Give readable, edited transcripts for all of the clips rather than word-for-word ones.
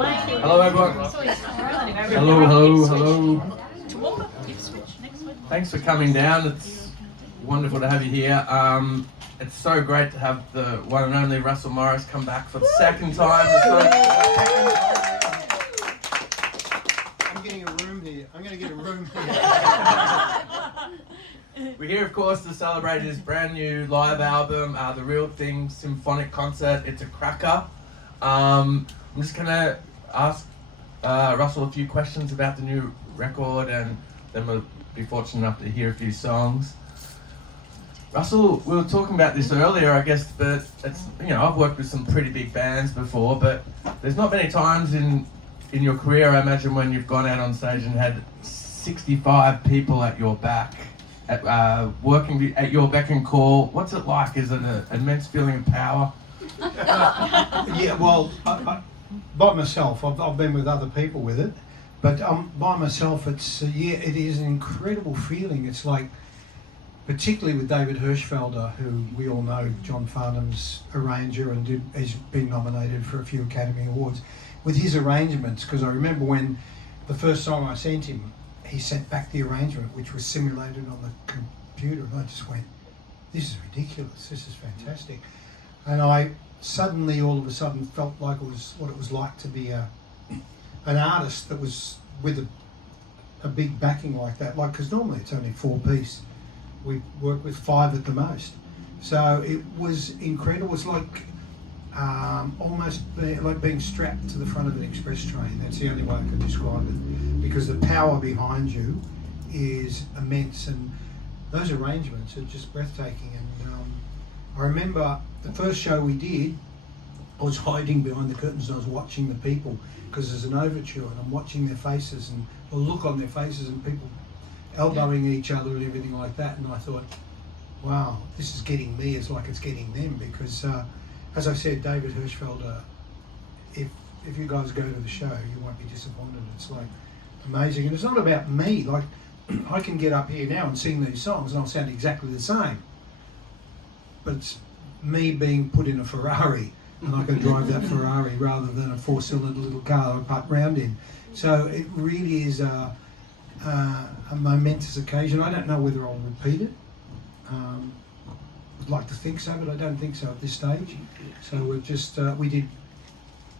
Hello, everyone. Hello. Thanks for coming down. It's wonderful to have you here. It's so great to have the one and only Russell Morris come back for the second time. I'm getting a room here. I'm going to get a room here. We're here, of course, to celebrate his brand new live album, The Real Thing Symphonic Concert. It's a cracker. I'm just going to ask Russell a few questions about the new record, and then we'll be fortunate enough to hear a few songs. Russell, we were talking about this earlier, I guess, but it's, I've worked with some pretty big bands before, but there's not many times in your career, I imagine, when you've gone out on stage and had 65 people at your back, working at your beck and call. What's it like? Is it an immense feeling of power? Yeah, well, by myself, I've been with other people with it, but by myself, it is an incredible feeling. It's like, particularly with David Hirschfelder, who we all know, John Farnham's arranger, and has been nominated for a few Academy Awards, with his arrangements, because I remember when the first song I sent him, he sent back the arrangement, which was simulated on the computer, and I just went, this is ridiculous, this is fantastic. And I suddenly, all of a sudden, felt like it was what it was like to be an artist that was with a big backing like that, because normally it's only 4-piece. We work with 5 at the most. So it was incredible. It's like almost like being strapped to the front of an express train. That's the only way I can describe it, because the power behind you is immense, and those arrangements are just breathtaking. And I remember the first show we did, I was hiding behind the curtains and I was watching the people, because there's an overture and I'm watching their faces and the look on their faces and people elbowing each other and everything like that, and I thought, wow, this is getting me as like it's getting them, because as I said, David Hirschfelder, if you guys go to the show, you won't be disappointed. It's like amazing, and it's not about me. Like, I can get up here now and sing these songs and I'll sound exactly the same, but it's me being put in a Ferrari, and I can drive that Ferrari rather than a 4-cylinder little car I park round in. So it really is a momentous occasion. I don't know whether I'll repeat it. I'd like to think so, but I don't think so at this stage. So we're just we did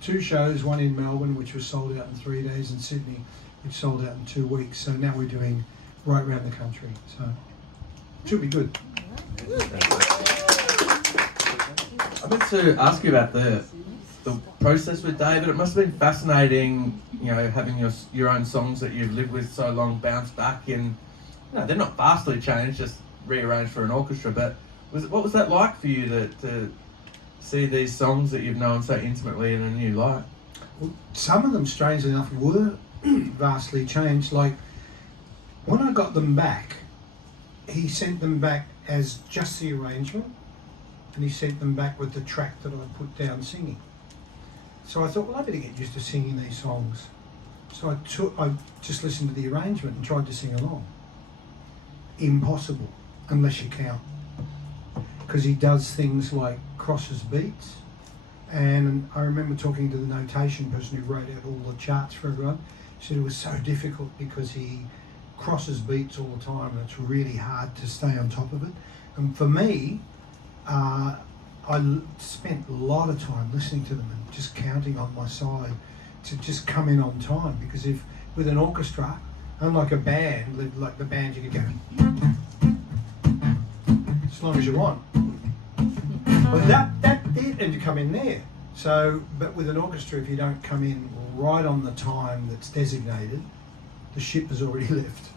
2 shows, one in Melbourne, which was sold out in 3 days, and Sydney, which sold out in 2 weeks. So now we're doing right around the country. So it should be good. I meant to ask you about the process with David. It must have been fascinating, having your own songs that you've lived with so long bounce back in. They're not vastly changed, just rearranged for an orchestra. But what was that like for you to see these songs that you've known so intimately in a new light? Well, some of them, strangely enough, were vastly changed. Like, when I got them back, he sent them back as just the arrangement, and he sent them back with the track that I put down singing. So I thought, well, I better get used to singing these songs. So I just listened to the arrangement and tried to sing along. Impossible, unless you count. Because he does things like crosses beats. And I remember talking to the notation person who wrote out all the charts for everyone. She said it was so difficult because he crosses beats all the time, and it's really hard to stay on top of it. And for me, I spent a lot of time listening to them and just counting on my side to just come in on time, because if with an orchestra, unlike a band, like the band, you could go as long as you want. But that did, and you come in there. So, but with an orchestra, if you don't come in right on the time that's designated, the ship has already left,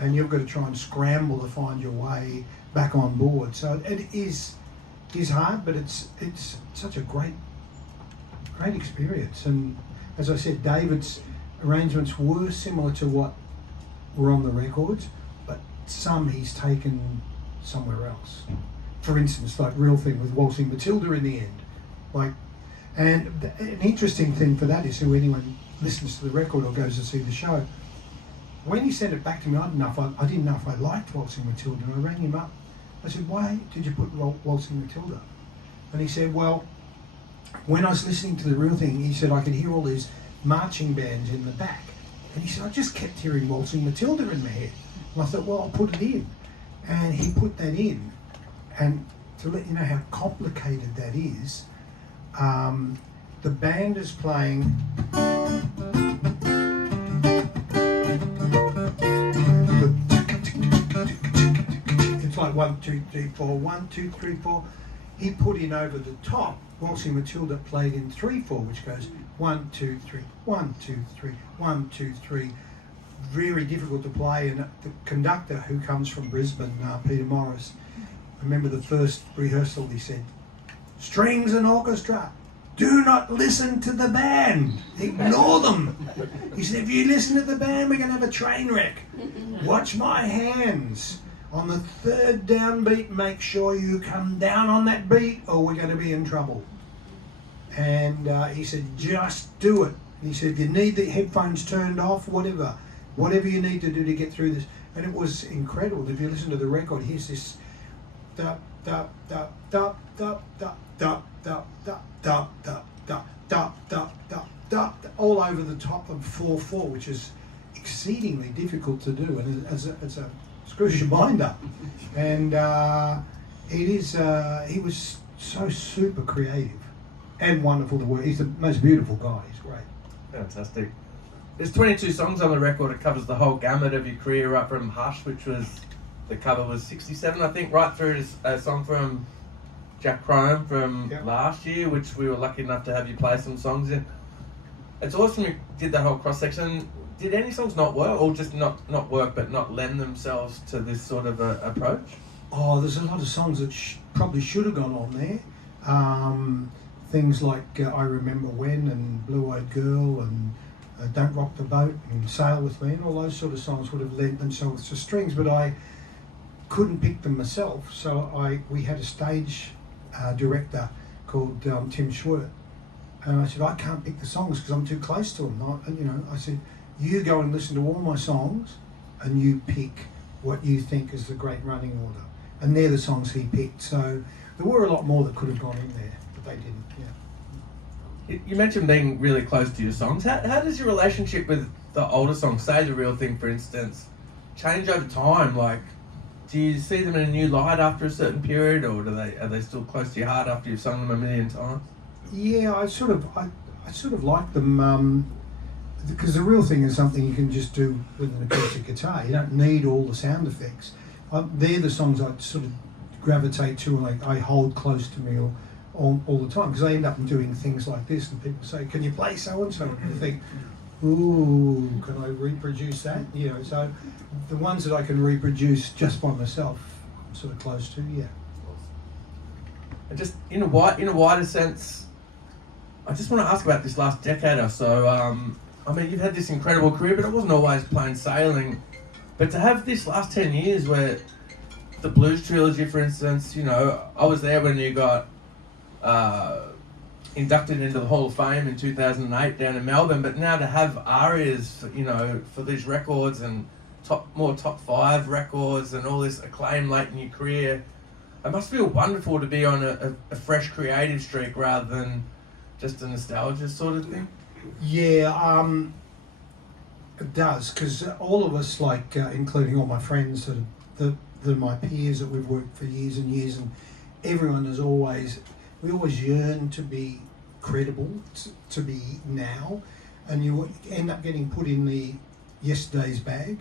and you've got to try and scramble to find your way back on board. So it is hard, but it's such a great experience. And as I said, David's arrangements were similar to what were on the records, but some he's taken somewhere else. For instance, like Real Thing with Waltzing Matilda in the end. And an interesting thing for that is, who anyone listens to the record or goes to see the show, when he sent it back to me, I didn't know if I liked Waltzing Matilda, and I rang him up. I said, why did you put Waltzing Matilda? And he said, well, when I was listening to the real thing, he said I could hear all these marching bands in the back. And he said, I just kept hearing Waltzing Matilda in my head. And I thought, well, I'll put it in. And he put that in. And to let you know how complicated that is, the band is playing. It's like 1, 2, 3, 4, 1, 2, 3, 4. He put in over the top, Waltzing Matilda played in 3/4, which goes 1, 2, 3, 1, 2, 3, 1, 2, 3. Very difficult to play, and the conductor, who comes from Brisbane, Peter Morris, I remember the first rehearsal he said, "Strings and orchestra, do not listen to the band. Ignore them." He said, "If you listen to the band, we're going to have a train wreck. Watch my hands. On the third downbeat, make sure you come down on that beat or we're going to be in trouble." And he said, "Just do it." And he said, "If you need the headphones turned off, whatever you need to do to get through this." And it was incredible. If you listen to the record, here's this da da da da da da da da da da da da da da da all over the top of 4/4, which is exceedingly difficult to do, and it's a screws your mind up. And it is. He was so super creative and wonderful to work. He's the most beautiful guy. He's great. Fantastic. There's 22 songs on the record. It covers the whole gamut of your career, right from Hush, which was, the cover was 67, I think, right through to a song from Jack Crome from last year, which we were lucky enough to have you play some songs in. It's awesome you did that whole cross-section. Did any songs not work, or just not work, but not lend themselves to this sort of a approach? Oh, there's a lot of songs that probably should have gone on there. Things like I Remember When and Blue Eyed Girl and Don't Rock the Boat and Sail With Me, and all those sort of songs would have lent themselves to strings, but I couldn't pick them myself, so we had a stage director called Tim Schwert, and I said, I can't pick the songs because I'm too close to them. I said, you go and listen to all my songs and you pick what you think is the great running order. And they're the songs he picked. So there were a lot more that could have gone in there, but they didn't, You mentioned being really close to your songs. How does your relationship with the older songs, say The Real Thing, for instance, change over time? Like, do you see them in a new light after a certain period, or are they still close to your heart after you've sung them a million times? Yeah, I sort of like them, because The Real Thing is something you can just do with an acoustic guitar. You don't need all the sound effects. They're the songs I sort of gravitate to and I hold close to me all the time, because I end up doing things like this and people say, "Can you play so-and-so?" And you think, "Ooh, can I reproduce that?" So the ones that I can reproduce just by myself, I'm sort of close to, And just in a wider sense, I just want to ask about this last decade or so. I mean, you've had this incredible career, but it wasn't always plain sailing. But to have this last 10 years where the Blues Trilogy, for instance, I was there when you got inducted into the Hall of Fame in 2008 down in Melbourne, but now to have arias, for these records and top 5 records and all this acclaim late in your career, it must feel wonderful to be on a fresh creative streak rather than just a nostalgia sort of thing. Yeah, it does, because all of us, including all my friends that are my peers that we've worked for years and years, and everyone we always yearn to be credible, to be now, and you end up getting put in the yesterday's bag.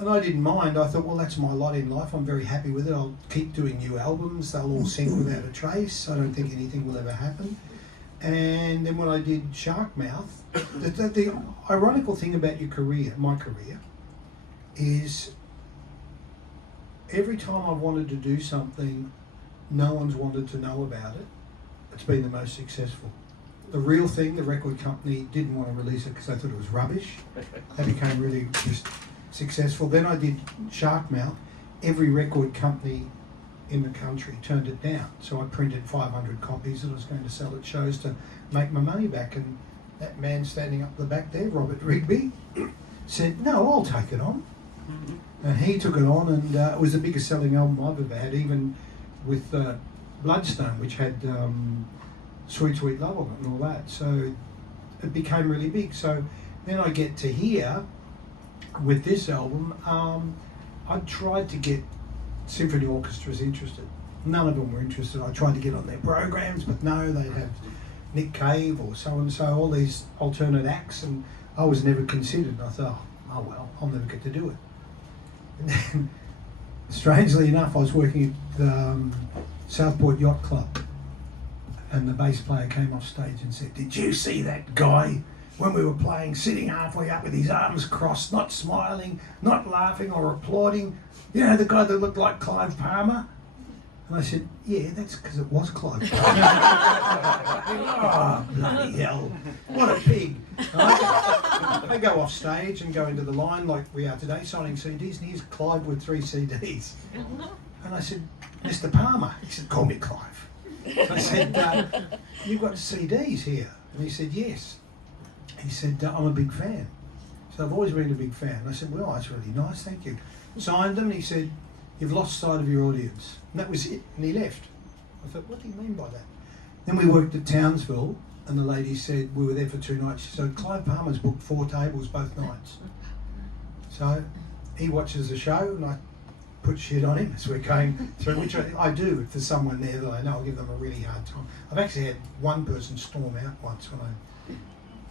And I didn't mind. I thought, well, that's my lot in life. I'm very happy with it. I'll keep doing new albums. They'll all sync without a trace. I don't think anything will ever happen. And then when I did Sharkmouth, the ironical thing about my career, is every time I've wanted to do something, no one's wanted to know about it. It's been the most successful. The Real Thing, the record company didn't want to release it because they thought it was rubbish. That became really just successful. Then I did Sharkmouth. Every record company in the country turned it down. So I printed 500 copies that I was going to sell at shows to make my money back. And that man standing up the back there, Robert Rigby, said, "No, I'll take it on." And he took it on, and it was the biggest selling album I've ever had, even with Bloodstone, which had Sweet Sweet Love on it and all that. So it became really big. So then I get to here with this album. I tried to get symphony orchestras interested. None of them were interested. I tried to get on their programs, but no, they'd have Nick Cave or so and so, all these alternate acts, and I was never considered. And I thought, oh well, I'll never get to do it. And then, strangely enough, I was working at Southport Yacht Club, and the bass player came off stage and said, "Did you see that guy when we were playing, sitting halfway up with his arms crossed, not smiling, not laughing or applauding? You know, the guy that looked like Clive Palmer?" And I said, "Yeah, that's because it was Clive Palmer." Oh, bloody hell. What a pig. I go off stage and go into the line like we are today, signing CDs, and here's Clive with 3 CDs. And I said, "Mr. Palmer." He said, "Call me Clive." I said, "You've got CDs here?" And he said, "Yes." He said, "I'm a big fan." So I've always been a big fan. And I said, "Well, that's really nice, thank you." Signed them, and he said, "You've lost sight of your audience." And that was it, and he left. I thought, what do you mean by that? Then we worked at Townsville, and the lady said, we were there for 2 nights, she said, "Clive Palmer's booked 4 tables both nights." So he watches the show, and I put shit on him as we're going through, which I do. If there's someone there that I know, I'll give them a really hard time. I've actually had one person storm out once when I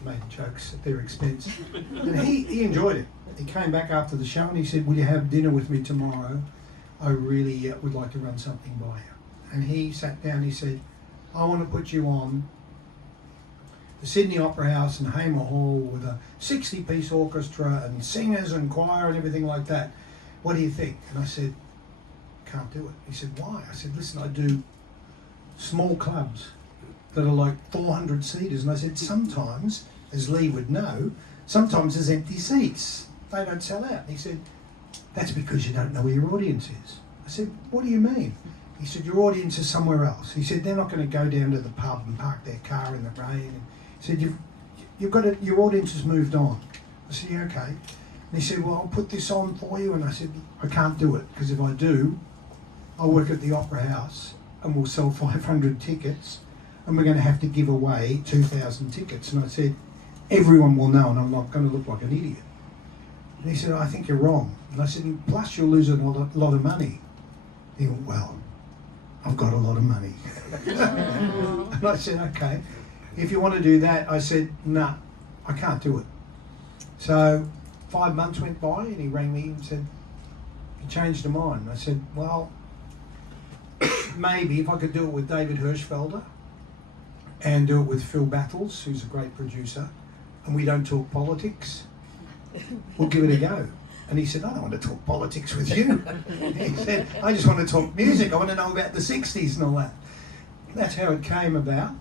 made jokes at their expense. And he enjoyed it. He came back after the show and he said, "Will you have dinner with me tomorrow? I really would like to run something by you." And he sat down, he said, "I want to put you on the Sydney Opera House and Hamer Hall with a 60-piece orchestra and singers and choir and everything like that. What do you think?" And I said, "Can't do it." He said, "Why?" I said, "Listen, I do small clubs that are like 400 seaters." And I said, "Sometimes, as Lee would know, sometimes there's empty seats. They don't sell out." And he said, "That's because you don't know where your audience is." I said, "What do you mean?" He said, "Your audience is somewhere else." He said, "They're not going to go down to the pub and park their car in the rain." And he said, "You've got to, your audience has moved on." I said, "Yeah, okay." And he said, "Well, I'll put this on for you." And I said, "I can't do it, because if I do, I'll work at the Opera House and we'll sell 500 tickets and we're going to have to give away 2,000 tickets." And I said, "Everyone will know and I'm not going to look like an idiot." And he said, "I think you're wrong." And I said, "Plus you'll lose a lot of money." He went, "Well, I've got a lot of money." And I said, "Okay, if you want to do that." I said, "Nah, I can't do it." So 5 months went by and he rang me and said, "You changed your mind." And I said, "Well, maybe if I could do it with David Hirschfelder and do it with Phil Battles, who's a great producer, and we don't talk politics, we'll give it a go." And he said, "I don't want to talk politics with you." He said, "I just want to talk music. I want to know about the 60s and all that." That's how it came about.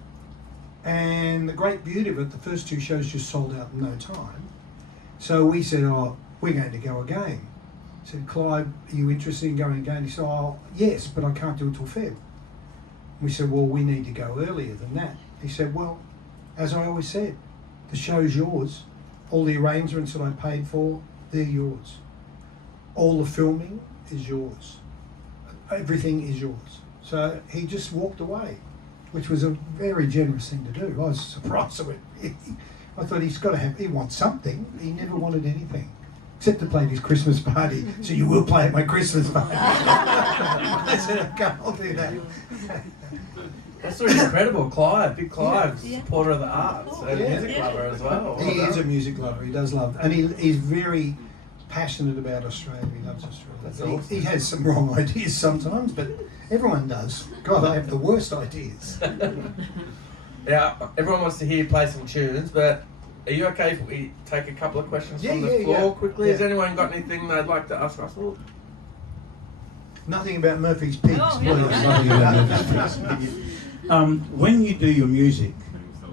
And the great beauty of it, the first 2 shows just sold out in no time. So we said, "Oh, we're going to go again." I said, "Clive, are you interested in going again?" He said, "Oh, yes, but I can't do it till Feb." We said, "Well, we need to go earlier than that." He said, "Well, as I always said, the show's yours. All the arrangements that I paid for, they're yours. All the filming is yours. Everything is yours." So he just walked away, which was a very generous thing to do. I was surprised at it. I thought he wants something. He never wanted anything, except to play at his Christmas party. "So you will play at my Christmas party?" I said, "Okay, I'll do that." That's really incredible. Clive, big Clive, Yeah. supporter of the arts and Yeah. music lover as well. He is a music lover. He does love, and he's very passionate about Australia. He loves Australia. That's But awesome. he has some wrong ideas sometimes, but everyone does. God, I have the worst ideas. Yeah, everyone wants to hear you play some tunes, but are you okay if we take a couple of questions from the floor quickly? Has anyone got anything they'd like to ask Russell? Nothing about Murphy's Pigs, Oh, please. yeah. Nothing about Murphy's Pigs. When you do your music,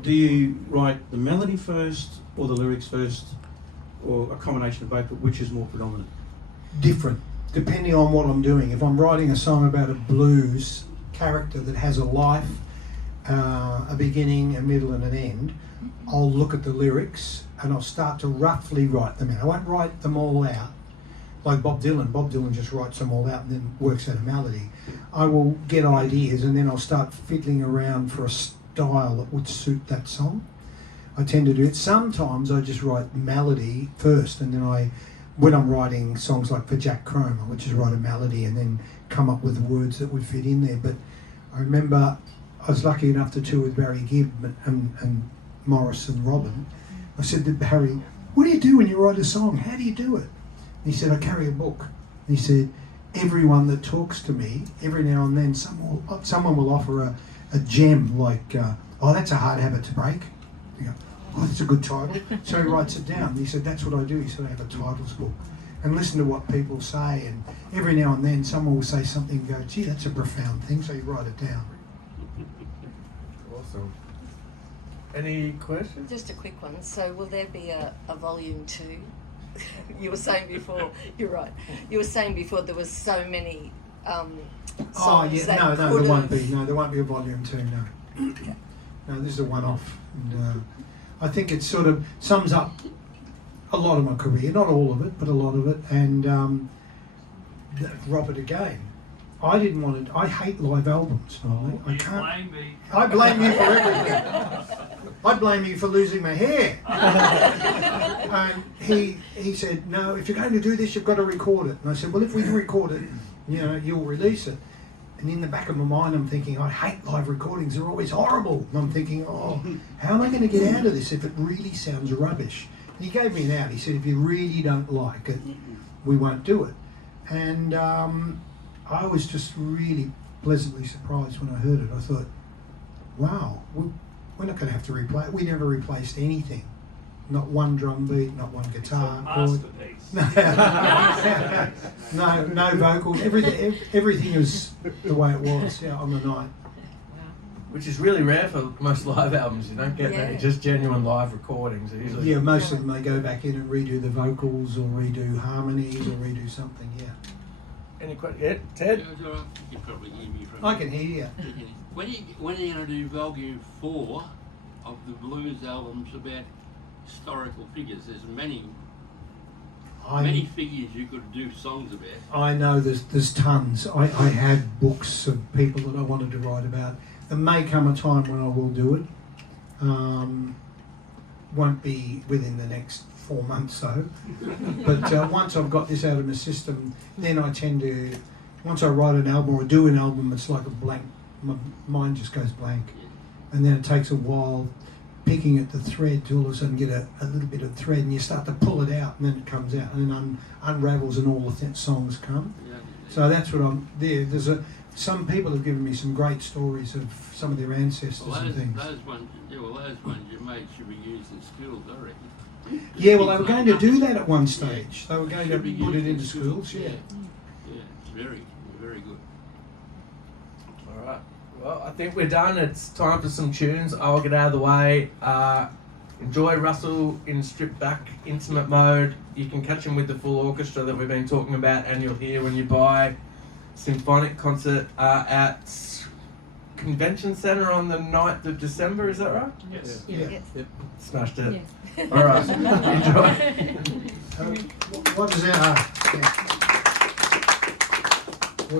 do you write the melody first or the lyrics first, or a combination of both, but which is more predominant? Different, depending on what I'm doing. If I'm writing a song about a blues character that has a life, a beginning, a middle and an end, I'll look at the lyrics and I'll start to roughly write them out. I won't write them all out like Bob Dylan. Bob Dylan just writes them all out and then works out a melody. I will get ideas and then I'll start fiddling around for dial that would suit that song. I tend to do it. Sometimes I just write melody first, and then when I'm writing songs like for Jack Chrome, I would just write a melody and then come up with words that would fit in there. But I remember I was lucky enough to tour with Barry Gibb and Morris and Robin. I said to Barry, "What do you do when you write a song? How do you do it?" And he said, "I carry a book." And he said, "Everyone that talks to me, every now and then someone will offer a gem like, oh, that's a hard habit to break." You go, "Oh, that's a good title." So he writes it down. He said, "That's what I do." He said, "I have a titles book and listen to what people say, and every now and then someone will say something and go, gee, that's a profound thing," so you write it down. Awesome. Any questions? Just a quick one. So will there be a volume 2? You were saying before, you're right, you were saying before there was so many songs Oh yeah, that no, could there won't have... be. No, there won't be a volume 2. No, no, this is a one-off. And, I think it sort of sums up a lot of my career, not all of it, but a lot of it. And Robert again. I didn't want to. I hate live albums. Normally, I can't. Blame me. I blame you for everything. I blame you for losing my hair. And he said, "No, if you're going to do this, you've got to record it." And I said, "Well, if we record it, you'll release it." And in the back of my mind, I'm thinking, I hate live recordings. They're always horrible. And I'm thinking, oh, how am I going to get out of this if it really sounds rubbish? And he gave me an out. He said, if you really don't like it, we won't do it. And I was just really pleasantly surprised when I heard it. I thought, wow, we're not going to have to replay it. We never replaced anything. Not one drum beat, not one guitar chord. No vocals. Everything is the way it was on the night. Which is really rare for most live albums. You don't get that. Just genuine live recordings. Usually. Yeah, most of them they go back in and redo the vocals or redo harmonies or redo something. Yeah. Any questions? Yeah, Ted? You can probably hear me from I can hear you. When are you going to do volume 4 of the blues albums about historical figures? There's many figures you could do songs about. I know there's tons. I had books of people that I wanted to write about. There may come a time when I will do it. Won't be within the next 4 months though. But once I've got this out of my system, then I tend to, once I write an album or do an album, it's like a blank. My mind just goes blank. And then it takes a while picking at the thread to all of a sudden get a little bit of thread, and you start to pull it out, and then it comes out and then unravels, and all the songs come. So that's what I'm there. Some people have given me some great stories of some of their ancestors and things. Those ones you made should be used in schools, I reckon. Yeah, well, they were going to do that at one stage. They were going to put it into schools. Yeah. Yeah, it's very, very good. All right. Well, I think we're done. It's time for some tunes. I'll get out of the way. Enjoy Russell in stripped back intimate mode. You can catch him with the full orchestra that we've been talking about, and you'll hear when you buy Symphonic Concert at Convention Centre on the 9th of December. Is that right? Yes. Yes. Smashed it. Yes. All right. Enjoy. What is that?